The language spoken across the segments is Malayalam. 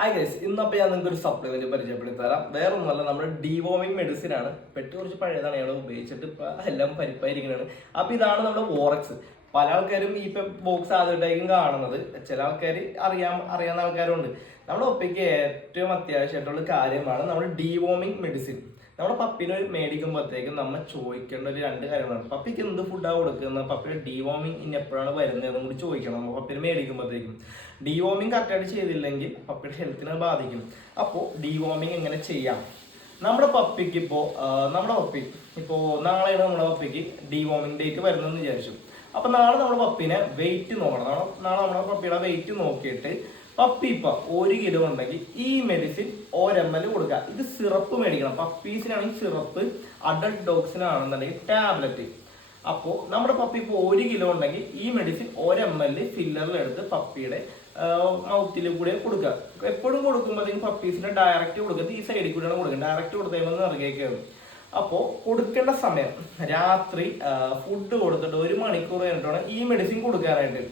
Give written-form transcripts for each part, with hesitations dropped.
ഹായ് ഗൈസ്, ഇന്നപ്പോൾ ഞാൻ നിങ്ങൾക്ക് ഒരു സപ്ലിമെന്റ് പരിചയപ്പെടുത്തി തരാം. വേറെ ഒന്നുമല്ല, നമ്മുടെ ഡീവോമിങ് മെഡിസിൻ ആണ്. പെട്ടി കുറച്ച് പഴയതാണ്, ഞങ്ങൾ ഉപയോഗിച്ചിട്ട് ഇപ്പം എല്ലാം പരിപ്പായിരിക്കുന്നതാണ്. അപ്പോൾ ഇതാണ് നമ്മുടെ വോറക്സ്. പല ആൾക്കാരും ഈ ബോക്സ് ആദ്യമായിട്ടായിരിക്കും കാണുന്നത്. ചില ആൾക്കാർ അറിയാവുന്ന ആൾക്കാരുണ്ട്. നമ്മുടെ ഒപ്പയ്ക്ക് ഏറ്റവും അത്യാവശ്യമായിട്ടുള്ള കാര്യമാണ് നമ്മുടെ ഡീവോമിങ് മെഡിസിൻ. നമ്മുടെ പപ്പിനെ മേടിക്കുമ്പോഴത്തേക്കും നമ്മൾ ചോദിക്കേണ്ട ഒരു രണ്ട് കാര്യങ്ങളാണ്. പപ്പിക്ക് എന്ത് ഫുഡാണ് കൊടുക്കുന്നത്, പപ്പിയുടെ ഡീവോമിങ് ഇനി എപ്പോഴാണ് വരുന്നതെന്നും കൂടി ചോദിക്കണം നമ്മൾ പപ്പിനെ മേടിക്കുമ്പോഴത്തേക്കും. ഡീവോമിങ് കറക്റ്റായിട്ട് ചെയ്തില്ലെങ്കിൽ പപ്പിയുടെ ഹെൽത്തിനെ ബാധിക്കും. അപ്പോൾ ഡീവോമിങ് എങ്ങനെ ചെയ്യാം? നമ്മുടെ പപ്പിക്ക് നമ്മുടെ പപ്പി നാളെയാണ് നമ്മുടെ പപ്പിക്ക് ഡീവോമിങ് ഡേറ്റ് വരുന്നതെന്ന് വിചാരിച്ചു. അപ്പോൾ നാളെ നമ്മുടെ പപ്പിനെ വെയിറ്റ് നോക്കണം. നാളെ നമ്മുടെ പപ്പിയുടെ വെയിറ്റ് നോക്കിയിട്ട് പപ്പി ഇപ്പം 1 കിലോ ഉണ്ടെങ്കിൽ ഈ മെഡിസിൻ 1 ml കൊടുക്കുക. ഇത് സിറപ്പ് മേടിക്കണം. പപ്പീസിനാണെങ്കിൽ സിറപ്പ്, അഡൾട്ട് ഡോഗ്സിനാണെന്നുണ്ടെങ്കിൽ ടാബ്ലറ്റ്. അപ്പോൾ നമ്മുടെ പപ്പി ഇപ്പോൾ 1 കിലോ ഉണ്ടെങ്കിൽ ഈ മെഡിസിൻ 1 ml ഫില്ലറിലെടുത്ത് പപ്പിയുടെ മൗത്തിൽ കൂടെ കൊടുക്കുക. എപ്പോഴും കൊടുക്കുമ്പോഴത്തേക്കും പപ്പീസിന് ഡയറക്റ്റ് കൊടുക്കുന്നത് ഈ സൈഡിൽ കൂടെയാണ് കൊടുക്കുക. ഡയറക്റ്റ് കൊടുത്തതെന്ന് ഇറങ്ങിയേക്കാണ്. അപ്പോൾ കൊടുക്കേണ്ട സമയം രാത്രി ഫുഡ് കൊടുത്തിട്ട് 1 മണിക്കൂർ കഴിഞ്ഞിട്ടാണ് ഈ മെഡിസിൻ കൊടുക്കാനായിട്ട്.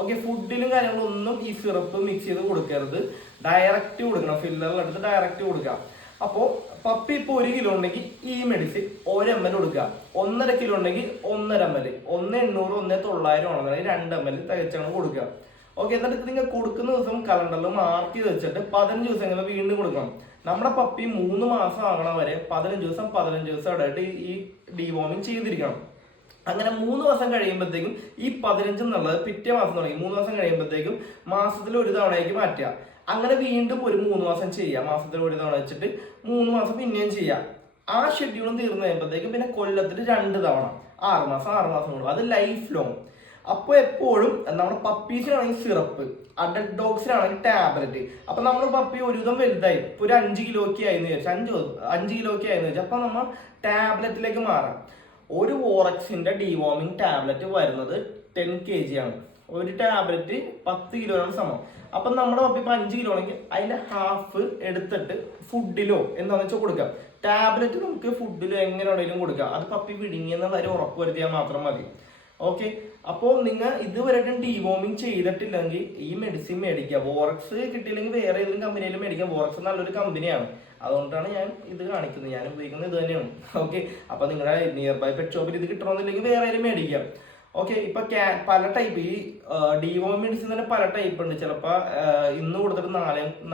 ഓക്കെ, ഫുഡിലും കാര്യങ്ങളൊന്നും ഈ സിറപ്പ് മിക്സ് ചെയ്ത് കൊടുക്കരുത്. ഡയറക്റ്റ് കൊടുക്കണം, ഫില്ലറിലെടുത്ത് ഡയറക്റ്റ് കൊടുക്കുക. അപ്പോൾ പപ്പി ഇപ്പോൾ 1 കിലോ ഉണ്ടെങ്കിൽ ഈ മെഡിസിൻ 1 ml കൊടുക്കുക. 1.5 കിലോ ഉണ്ടെങ്കിൽ 1.5 ml, 1.800 1.900 ആണെന്നുണ്ടെങ്കിൽ 2 ml തികച്ചാണ് കൊടുക്കുക. ഓക്കെ, എന്നിട്ട് നിങ്ങൾ കൊടുക്കുന്ന ദിവസം കലണ്ടറിൽ മാർക്ക് ചെയ്ത് വെച്ചിട്ട് 15 ദിവസം കഴിഞ്ഞാൽ വീണ്ടും കൊടുക്കണം. നമ്മുടെ പപ്പി 3 മാസം ആകണ വരെ 15 ദിവസം ഇടയിട്ട് ഈ ഡീവോമിങ് ചെയ്തിരിക്കണം. അങ്ങനെ 3 മാസം കഴിയുമ്പോഴത്തേക്കും ഈ 15 എന്നുള്ളത് പിറ്റേ മാസം തുടങ്ങി 3 മാസം കഴിയുമ്പോഴത്തേക്കും മാസത്തിൽ 1 തവണയ്ക്ക് മാറ്റുക. അങ്ങനെ വീണ്ടും ഒരു 3 മാസം ചെയ്യുക. മാസത്തിൽ 1 തവണ വെച്ചിട്ട് 3 മാസം പിന്നെയും ചെയ്യാം. ആ ഷെഡ്യൂളും തീർന്നു കഴിയുമ്പോഴത്തേക്കും പിന്നെ കൊല്ലത്തിൽ 2 തവണ, 6 മാസം കൂടും. അത് ലൈഫ് ലോങ്. അപ്പോൾ എപ്പോഴും നമ്മുടെ പപ്പീസിനാണെങ്കിൽ സിറപ്പ്, അഡൽട്ട് ഡോഗ്സിനാണെങ്കിൽ ടാബ്ലറ്റ്. അപ്പൊ നമ്മൾ പപ്പി ഒരുവിധം വലുതായി, ഇപ്പൊ ഒരു 5 കിലോയ്ക്ക് ആയെന്ന് വിചാരിച്ചു, 5 കിലോയ്ക്ക് ആയെന്ന് വിചാരിച്ചു. അപ്പൊ നമ്മൾ ടാബ്ലറ്റിലേക്ക് മാറാം. ഒരു വോറക്സിന്റെ ഡീവോമിങ് ടാബ്ലറ്റ് വരുന്നത് 10 kg ആണ്. ഒരു ടാബ്ലറ്റ് 10 കിലോയാണ് സമം. അപ്പൊ നമ്മുടെ പപ്പി ഇപ്പൊ 5 കിലോ ആണെങ്കിൽ അതിന്റെ ഹാഫ് എടുത്തിട്ട് ഫുഡിലോ എന്താണെന്ന് വെച്ചാൽ കൊടുക്കാം. ടാബ്ലറ്റ് നമുക്ക് ഫുഡിലോ എങ്ങനെ വേണമെങ്കിലും കൊടുക്കാം. അത് പപ്പി വിഴുങ്ങിയെന്ന കാര്യം ഉറപ്പ് വരുത്തിയാൽ മാത്രം മതി. ഓക്കെ, അപ്പോൾ നിങ്ങൾ ഇതുവരെയായിട്ടും ഡീവോമിങ് ചെയ്തിട്ടില്ലെങ്കിൽ ഈ മെഡിസിൻ മേടിക്കുക. വോറക്സ് കിട്ടിയില്ലെങ്കിൽ വേറെ ഏതെങ്കിലും കമ്പനിയിൽ മേടിക്കാം. വോറക്സ് നല്ലൊരു കമ്പനിയാണ്, അതുകൊണ്ടാണ് ഞാൻ ഇത് കാണിക്കുന്നത്. ഞാൻ ഉപയോഗിക്കുന്നത് ഇത് തന്നെയാണ്. ഓക്കെ, അപ്പോൾ നിങ്ങളുടെ നിയർ ബൈ പെറ്റ് ഷോപ്പിൽ ഇത് കിട്ടണമെന്നില്ലെങ്കിൽ വേറെ ഏതെങ്കിലും മേടിക്കാം. ഓക്കെ, ഇപ്പൊ പല ടൈപ്പ് ഈ ഡീവോമിങ് മെഡിസിൻ തന്നെ പല ടൈപ്പ് ഉണ്ട്. ചിലപ്പോൾ ഇന്ന് കൊടുത്തിട്ട്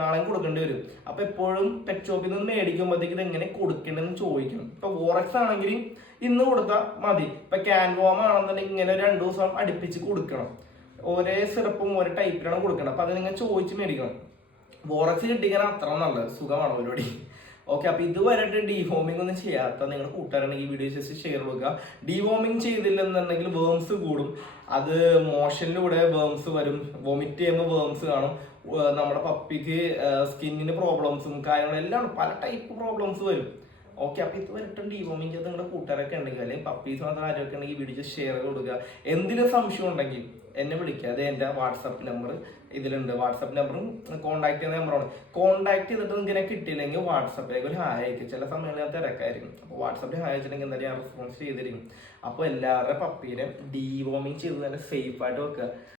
നാളെയും കൊടുക്കേണ്ടി വരും. അപ്പൊ എപ്പോഴും പെറ്റ് ഷോപ്പിൽ നിന്ന് മേടിക്കുമ്പോഴത്തേക്ക് ഇത് എങ്ങനെ കൊടുക്കേണ്ടതെന്ന് ചോദിക്കും. ഇപ്പൊ വോറക്സ് ആണെങ്കിൽ ഇന്ന് കൊടുത്താൽ മതി. ഇപ്പൊ ക്യാൻവോം ആണെന്നുണ്ടെങ്കിൽ ഇങ്ങനെ 2 ദിവസം അടുപ്പിച്ച് കൊടുക്കണം. ഒരേ സിറപ്പും ഒരേ ടൈപ്പിലാണ് കൊടുക്കണം. അപ്പൊ അത് നിങ്ങൾ ചോദിച്ച് മേടിക്കണം. വോറക്സ് കിട്ടിക്കാൻ അത്ര നല്ലത്, സുഖമാണ് പരിപാടി. ഓക്കെ, അപ്പൊ ഇതുവരെയായിട്ട് ഡീവോമിംഗ് ഒന്നും ചെയ്യാത്ത നിങ്ങളുടെ കൂട്ടുകാരാണെങ്കിൽ ഈ വീഡിയോ ജസ്റ്റ് ഷെയർ കൊടുക്കുക. ഡീവോമിംഗ് ചെയ്തില്ലെന്നുണ്ടെങ്കിൽ വേംസ് കൂടും. അത് മോഷനിലൂടെ വേംസ് വരും. വൊമിറ്റ് ചെയ്യുമ്പോൾ വേംസ് കാണും. നമ്മുടെ പപ്പിക്ക് സ്കിന്നിന് പ്രോബ്ലംസും കാര്യങ്ങളും എല്ലാം പല ടൈപ്പ് പ്രോബ്ലംസ് വരും. ഓക്കെ, അപ്പൊ ഇതുവരെയായിട്ടും ഡീവോമിംഗ് ചെയ്ത് നിങ്ങളുടെ കൂട്ടുകാരൊക്കെ ഉണ്ടെങ്കിൽ അല്ലെങ്കിൽ പപ്പീസ് മാത്രം ആരൊക്കെ ഉണ്ടെങ്കിൽ വീഡിയോ ജസ്റ്റ് ഷെയർ കൊടുക്കുക. എന്തെങ്കിലും സംശയം ഉണ്ടെങ്കിൽ എന്നെ വിളിക്കുക. അത് എൻ്റെ വാട്സപ്പ് നമ്പർ ഇതിലുണ്ട്. വാട്സപ്പ് നമ്പറും കോൺടാക്ട് ചെയ്യുന്ന നമ്പറാണ്. കോൺടാക്ട് ചെയ്തിട്ട് ഇങ്ങനെ കിട്ടിയില്ലെങ്കിൽ വാട്സപ്പിലേക്ക് ഒരു ഹായ് അയക്കും. ചില സമയങ്ങളിൽ തിരക്കായിരിക്കും. അപ്പോൾ വാട്സപ്പിൽ ഹായ് അയച്ചിട്ടുണ്ടെങ്കിൽ എന്തായാലും ഞാൻ റെസ്പോൺസ് ചെയ്തിരിക്കും. അപ്പോൾ എല്ലാവരുടെ പപ്പീനെ ഡീവോമിങ് ചെയ്ത് തന്നെ സേഫ് ആയിട്ട് വെക്കുക.